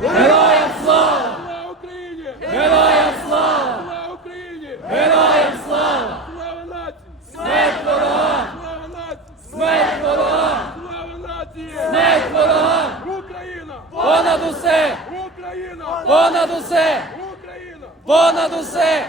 Героям слава! Слава Україні! Героям слава! Слава Україні! Героям слава! Слава нації! Смерть ворога! Слава нації! Смерть ворога! Слава нації! Смерть ворога! Україна! Понад усе! Україна! Понад усе! Україна! Понад усе!